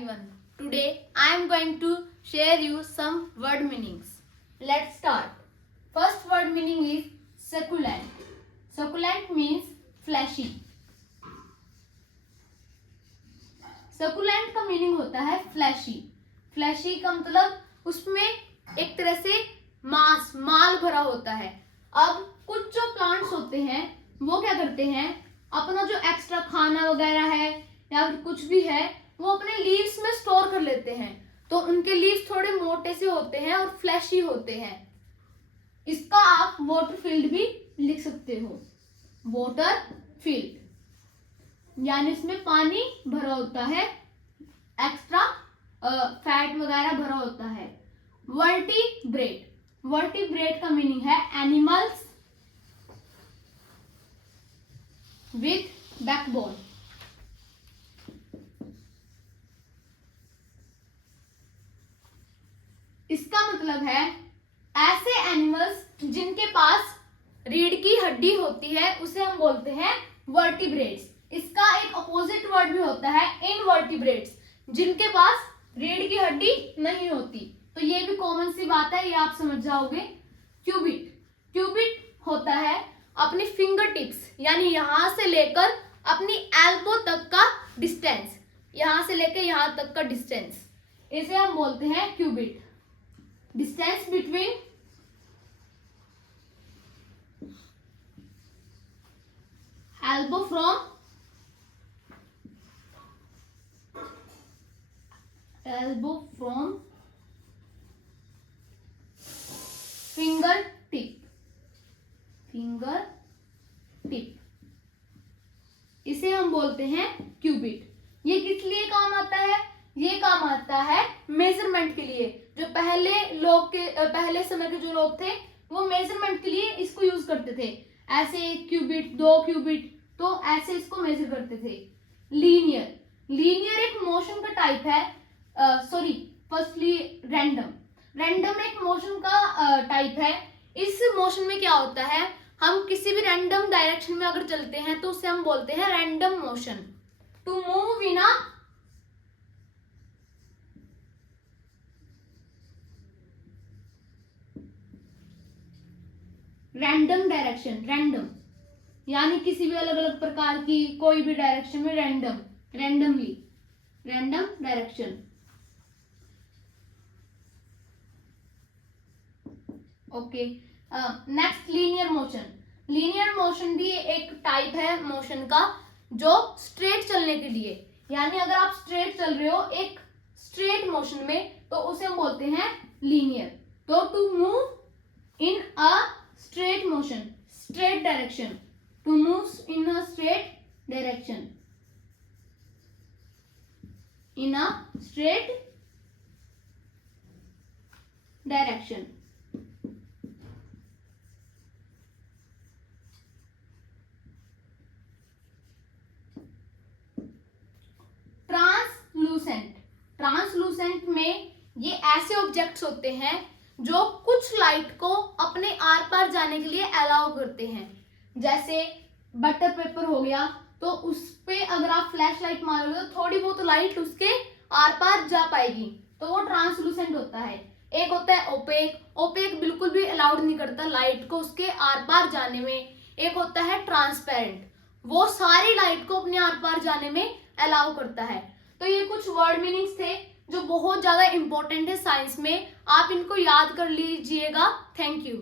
everyone. Today I am going to share you some word meanings. Let's start. First word meaning is succulent. Succulent means fleshy. Succulent का meaning होता है flashy. Flashy का मतलब उसमें एक तरह से माल भरा होता है. अब कुछ जो प्लांट्स होते हैं वो क्या करते हैं, अपना जो एक्स्ट्रा खाना वगैरह है या फिर कुछ भी है वो अपने लीव्स में स्टोर कर लेते हैं. तो उनके लीव्स थोड़े मोटे से होते हैं और फ्लैशी होते हैं. इसका आप वाटर फील्ड भी लिख सकते हो. वाटर फील्ड यानी इसमें पानी भरा होता है, एक्स्ट्रा फैट वगैरह भरा होता है. वर्टिब्रेट. वर्टिब्रेट का मीनिंग है एनिमल्स विथ बैकबोन. इसका मतलब है ऐसे एनिमल्स जिनके पास रीढ़ की हड्डी होती है उसे हम बोलते हैं वर्टिब्रेट्स. इसका एक अपोजिट वर्ड भी होता है इनवर्टिब्रेट्स, जिनके पास रीढ़ की हड्डी नहीं होती. तो ये भी कॉमन सी बात है, ये आप समझ जाओगे. क्यूबिट. क्यूबिट होता है अपनी फिंगर टिप्स यानी यहां से लेकर अपनी एल्बो तक का डिस्टेंस, यहां से लेकर यहां तक का डिस्टेंस, इसे हम बोलते हैं cubit. Distance between elbow from finger tip. इसे हम बोलते हैं क्यूबिट. ये किस लिए काम आता है? ये काम आता है मेजरमेंट के लिए. जो पहले समय के जो लोग थे वो मेजरमेंट के लिए इसको यूज करते थे. ऐसे 1 क्यूबिट 2 क्यूबिट, तो ऐसे इसको मेजर करते थे. लीनियर. लीनियर एक मोशन का टाइप है. Firstly random. रैंडम एक मोशन का टाइप है. इस मोशन में क्या होता है, हम किसी भी रैंडम डायरेक्शन में अगर चलते हैं तो उसे हम बोलते हैं random motion. To move in a random direction. Random यानी किसी भी अलग अलग प्रकार की कोई भी डायरेक्शन में random direction. Okay. Next linear motion. Linear motion भी एक टाइप है मोशन का जो स्ट्रेट चलने के लिए, यानी अगर आप स्ट्रेट चल रहे हो एक स्ट्रेट मोशन में तो उसे हम बोलते हैं लीनियर. तो to move in a straight motion, straight direction. To move in a straight direction. In a straight direction. Translucent. Translucent में ये ऐसे ऑब्जेक्ट्स होते हैं जो कुछ लाइट को अपने आर पार जाने के लिए अलाउ करते हैं. जैसे बटर पेपर हो गया, तो उस पे अगर आप फ्लैश लाइट मारोगे तो थोड़ी बहुत लाइट उसके आर पार जा पाएगी, तो वो ट्रांसलूसेंट होता है. एक होता है ओपेक. ओपेक बिल्कुल भी अलाउड नहीं करता लाइट को उसके आर पार जाने में. एक होता है ट्रांसपेरेंट, वो सारी लाइट को अपने आर पार जाने में अलाउ करता है. तो ये कुछ वर्ड मीनिंग्स थे जो बहुत ज्यादा इंपॉर्टेंट है साइंस में. आप इनको याद कर लीजिएगा. Thank you.